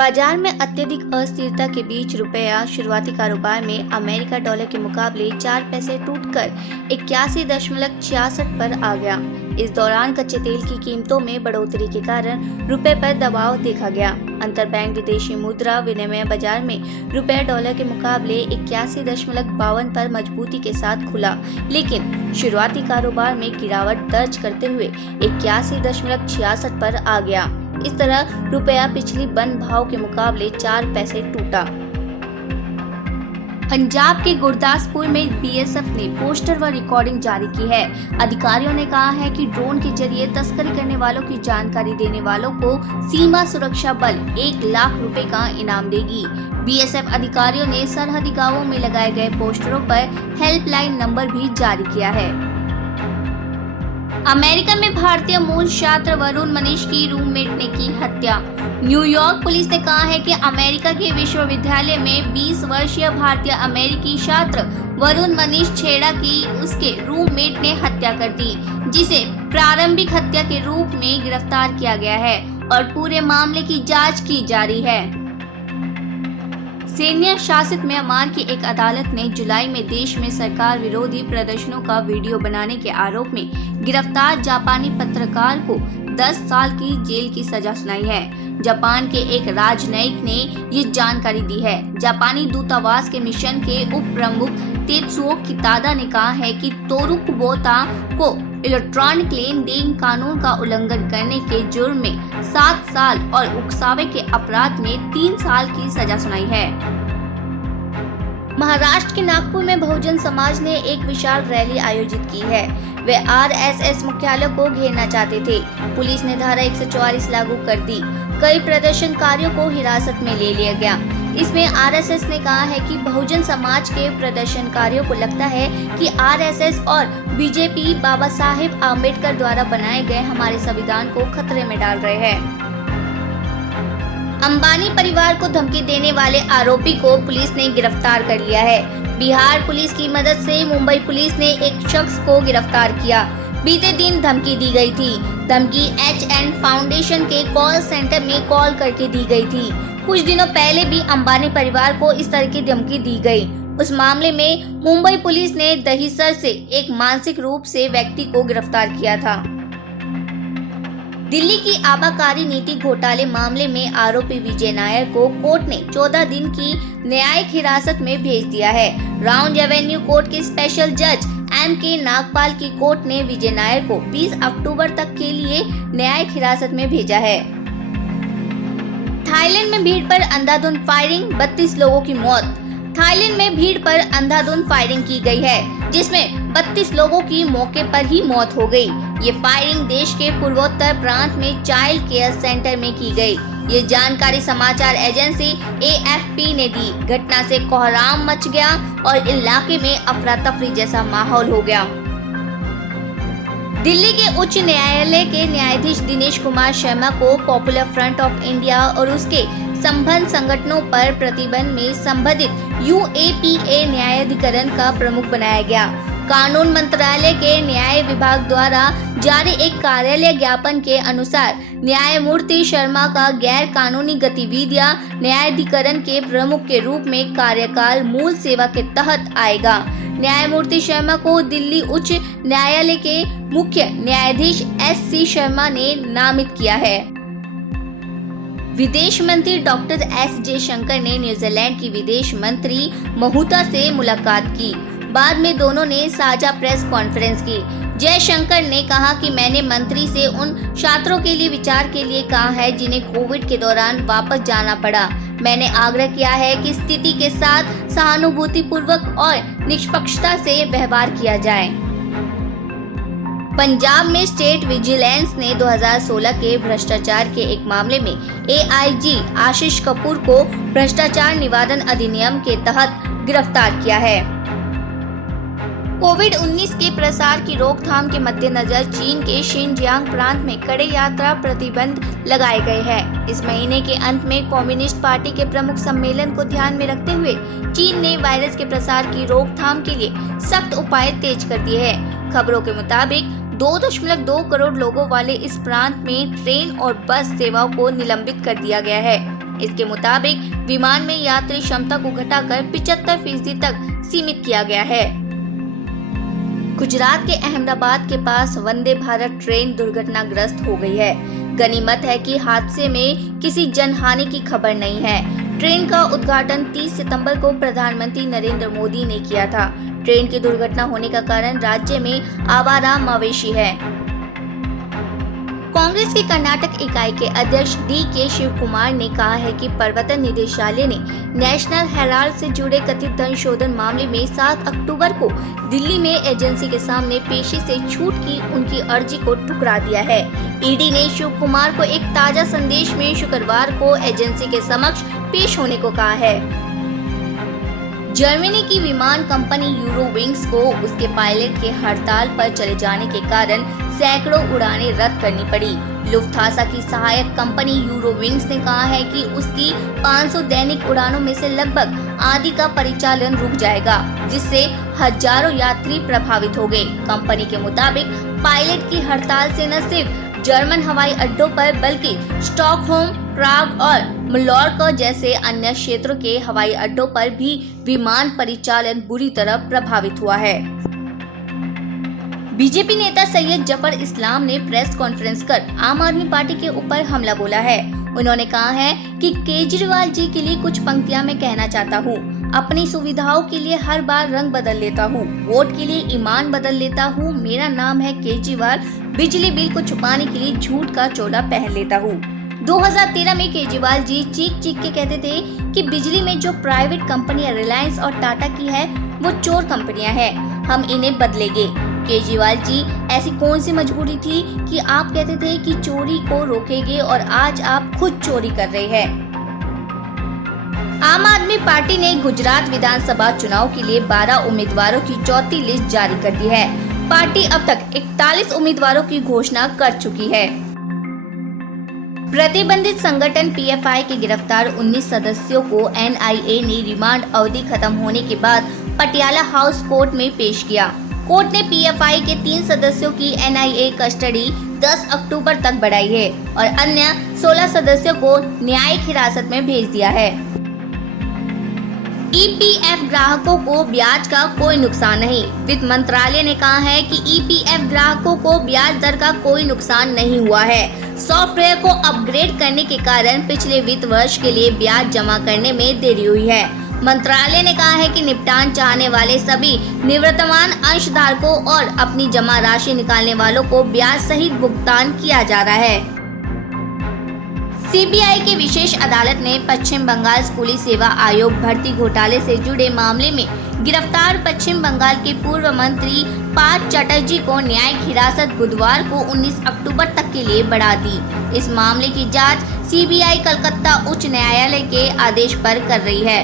बाजार में अत्यधिक अस्थिरता के बीच रुपया शुरुआती कारोबार में अमेरिका डॉलर के मुकाबले 4 पैसे टूटकर 81.66 पर आ गया। इस दौरान कच्चे तेल की कीमतों में बढ़ोतरी के कारण रुपए पर दबाव देखा गया। अंतरबैंक विदेशी मुद्रा विनिमय बाजार में रुपया डॉलर के मुकाबले 81.52 पर मजबूती के साथ खुला, लेकिन शुरुआती कारोबार में गिरावट दर्ज करते हुए 81.66 पर आ गया। इस तरह रुपया पिछली बंद भाव के मुकाबले 4 पैसे टूटा। पंजाब के गुरदासपुर में बीएसएफ ने पोस्टर व रिकॉर्डिंग जारी की है। अधिकारियों ने कहा है कि ड्रोन के जरिए तस्करी करने वालों की जानकारी देने वालों को सीमा सुरक्षा बल 1 लाख रुपए का इनाम देगी। बीएसएफ अधिकारियों ने सरहदी गांवों में लगाए गए पोस्टरों पर हेल्पलाइन नंबर भी जारी किया है। अमेरिका में भारतीय मूल छात्र वरुण मनीष की रूममेट ने की हत्या। न्यूयॉर्क पुलिस ने कहा है कि अमेरिका के विश्वविद्यालय में 20 वर्षीय भारतीय अमेरिकी छात्र वरुण मनीष छेड़ा की उसके रूममेट ने हत्या कर दी, जिसे प्रारंभिक हत्या के रूप में गिरफ्तार किया गया है और पूरे मामले की जांच की जा रही है। सेन्या शासित म्यांमार की एक अदालत ने जुलाई में देश में सरकार विरोधी प्रदर्शनों का वीडियो बनाने के आरोप में गिरफ्तार जापानी पत्रकार को 10 साल की जेल की सजा सुनाई है। जापान के एक राजनयिक ने ये जानकारी दी है। जापानी दूतावास के मिशन के उप प्रमुख तेत्सुओ कितादा ने कहा है कि तोरू कुबोता को इलेक्ट्रॉनिक लेन देन कानून का उल्लंघन करने के जुर्म में 7 साल और उकसावे के अपराध में 3 साल की सजा सुनाई है। महाराष्ट्र के नागपुर में बहुजन समाज ने एक विशाल रैली आयोजित की है। वे आरएसएस मुख्यालय को घेरना चाहते थे। पुलिस ने धारा 144 लागू कर दी। कई प्रदर्शनकारियों को हिरासत में ले लिया गया। इसमें आरएसएस ने कहा है कि बहुजन समाज के प्रदर्शनकारियों को लगता है कि आरएसएस और बीजेपी बाबा साहेब आम्बेडकर द्वारा बनाए गए हमारे संविधान को खतरे में डाल रहे हैं। अंबानी परिवार को धमकी देने वाले आरोपी को पुलिस ने गिरफ्तार कर लिया है। बिहार पुलिस की मदद से मुंबई पुलिस ने एक शख्स को गिरफ्तार किया। बीते दिन धमकी दी गई थी। धमकी एच.एन. फाउंडेशन के कॉल सेंटर में कॉल करके दी गई थी। कुछ दिनों पहले भी अंबानी परिवार को इस तरह की धमकी दी गई। उस मामले में मुंबई पुलिस ने दहिसर से एक मानसिक रूप से व्यक्ति को गिरफ्तार किया था। दिल्ली की आबकारी नीति घोटाले मामले में आरोपी विजय नायर को कोर्ट ने 14 दिन की न्यायिक हिरासत में भेज दिया है। राउंड एवेन्यू कोर्ट के स्पेशल जज M.K. नागपाल की कोर्ट ने विजय नायर को 20 अक्टूबर तक के लिए न्यायिक हिरासत में भेजा है। थाईलैंड में भीड़ पर अंधाधुंध फायरिंग, 32 लोगों की मौत। थाईलैंड में भीड़ पर अंधाधुंध फायरिंग की गई है, जिसमें 32 लोगों की मौके पर ही मौत हो गई। ये फायरिंग देश के पूर्वोत्तर प्रांत में चाइल्ड केयर सेंटर में की गई। ये जानकारी समाचार एजेंसी AFP ने दी। घटना से कोहराम मच गया और इलाके में अफरा तफरी जैसा माहौल हो गया। दिल्ली के उच्च न्यायालय के न्यायाधीश दिनेश कुमार शर्मा को पॉपुलर फ्रंट ऑफ इंडिया और उसके संबद्ध संगठनों पर प्रतिबंध में संबंधित UAPA न्यायाधिकरण का प्रमुख बनाया गया। कानून मंत्रालय के न्याय विभाग द्वारा जारी एक कार्यालय ज्ञापन के अनुसार न्यायमूर्ति शर्मा का गैर कानूनी गतिविधियां न्यायाधिकरण के प्रमुख के रूप में कार्यकाल मूल सेवा के तहत आएगा। न्यायमूर्ति शर्मा को दिल्ली उच्च न्यायालय के मुख्य न्यायाधीश SC शर्मा ने नामित किया है। विदेश मंत्री डॉक्टर S जयशंकर ने न्यूजीलैंड की विदेश मंत्री महूता से मुलाकात की। बाद में दोनों ने साझा प्रेस कॉन्फ्रेंस की। जयशंकर ने कहा कि मैंने मंत्री से उन छात्रों के लिए विचार के लिए कहा है जिन्हें कोविड के दौरान वापस जाना पड़ा। मैंने आग्रह किया है कि स्थिति के साथ सहानुभूतिपूर्वक और निष्पक्षता से व्यवहार किया जाए। पंजाब में स्टेट विजिलेंस ने 2016 के भ्रष्टाचार के एक मामले में AIG आशीष कपूर को भ्रष्टाचार निवारण अधिनियम के तहत गिरफ्तार किया है। कोविड-19 के प्रसार की रोकथाम के मद्देनजर चीन के शिनजियांग प्रांत में कड़े यात्रा प्रतिबंध लगाए गए हैं। इस महीने के अंत में कम्युनिस्ट पार्टी के प्रमुख सम्मेलन को ध्यान में रखते हुए चीन ने वायरस के प्रसार की रोकथाम के लिए सख्त उपाय तेज कर दिए हैं। खबरों के मुताबिक 2.2 करोड़ लोगों वाले इस प्रांत में ट्रेन और बस सेवाओं को निलंबित कर दिया गया है। इसके मुताबिक विमान में यात्री क्षमता को घटाकर 75% तक सीमित किया गया है। गुजरात के अहमदाबाद के पास वंदे भारत ट्रेन दुर्घटनाग्रस्त हो गई है। गनीमत है कि हादसे में किसी जनहानि की खबर नहीं है। ट्रेन का उद्घाटन 30 सितंबर को प्रधानमंत्री नरेंद्र मोदी ने किया था। ट्रेन की दुर्घटना होने का कारण राज्य में आवारा मवेशी है। कांग्रेस की कर्नाटक इकाई के अध्यक्ष डी.के. शिव कुमार ने कहा है कि प्रवर्तन निदेशालय ने नेशनल हेराल्ड से जुड़े कथित धन शोधन मामले में 7 अक्टूबर को दिल्ली में एजेंसी के सामने पेशी से छूट की उनकी अर्जी को ठुकरा दिया है। ईडी ने शिव कुमार को एक ताजा संदेश में शुक्रवार को एजेंसी के समक्ष पेश होने को कहा है। जर्मनी की विमान कंपनी यूरोविंग्स को उसके पायलट के हड़ताल पर चले जाने के कारण सैकड़ों उड़ानें रद्द करनी पड़ी। लुफ्थांसा की सहायक कंपनी यूरोविंग्स ने कहा है कि उसकी 500 दैनिक उड़ानों में से लगभग आधी का परिचालन रुक जाएगा, जिससे हजारों यात्री प्रभावित हो गए। कंपनी के मुताबिक पायलट की हड़ताल से न सिर्फ जर्मन हवाई अड्डों पर बल्कि स्टॉकहोम, प्राग और मलोर्का जैसे अन्य क्षेत्रों के हवाई अड्डों पर भी विमान परिचालन बुरी तरह प्रभावित हुआ है। बीजेपी नेता सैयद जफर इस्लाम ने प्रेस कॉन्फ्रेंस कर आम आदमी पार्टी के ऊपर हमला बोला है। उन्होंने कहा है कि केजरीवाल जी के लिए कुछ पंक्तियां मैं कहना चाहता हूँ। अपनी सुविधाओं के लिए हर बार रंग बदल लेता हूँ, वोट के लिए ईमान बदल लेता हूँ। मेरा नाम है केजरीवाल। बिजली बिल को छुपाने के लिए झूठ का चोला पहन लेता हूँ। 2013 में केजरीवाल जी चीख के कहते थे कि बिजली में जो प्राइवेट कंपनियां रिलायंस और टाटा की है वो चोर कंपनियां हैं, हम इन्हें बदलेंगे। केजरीवाल जी, ऐसी कौन सी मजबूरी थी कि आप कहते थे कि चोरी को रोकेंगे और आज आप खुद चोरी कर रहे हैं। आम आदमी पार्टी ने गुजरात विधानसभा चुनाव के लिए 12 उम्मीदवारों की चौथी लिस्ट जारी कर दी है। पार्टी अब तक 41 उम्मीदवारों की घोषणा कर चुकी है। प्रतिबंधित संगठन पीएफआई के गिरफ्तार 19 सदस्यों को एनआईए ने रिमांड अवधि खत्म होने के बाद पटियाला हाउस कोर्ट में पेश किया। कोर्ट ने पीएफआई के 3 सदस्यों की एनआईए कस्टडी 10 अक्टूबर तक बढ़ाई है और अन्य 16 सदस्यों को न्यायिक हिरासत में भेज दिया है। ईपीएफ ग्राहकों को ब्याज का कोई नुकसान नहीं। वित्त मंत्रालय ने कहा है कि ईपीएफ ग्राहकों को ब्याज दर का कोई नुकसान नहीं हुआ है। सॉफ्टवेयर को अपग्रेड करने के कारण पिछले वित्त वर्ष के लिए ब्याज जमा करने में देरी हुई है। मंत्रालय ने कहा है कि निपटान चाहने वाले सभी निवर्तमान अंशधारकों और अपनी जमा राशि निकालने वालों को ब्याज सहित भुगतान किया जा रहा है। सीबीआई की विशेष अदालत ने पश्चिम बंगाल स्कूली सेवा आयोग भर्ती घोटाले से जुड़े मामले में गिरफ्तार पश्चिम बंगाल के पूर्व मंत्री पार्थ चटर्जी को न्यायिक हिरासत बुधवार को 19 अक्टूबर तक के लिए बढ़ा दी। इस मामले की जांच सीबीआई कलकत्ता उच्च न्यायालय के आदेश पर कर रही है।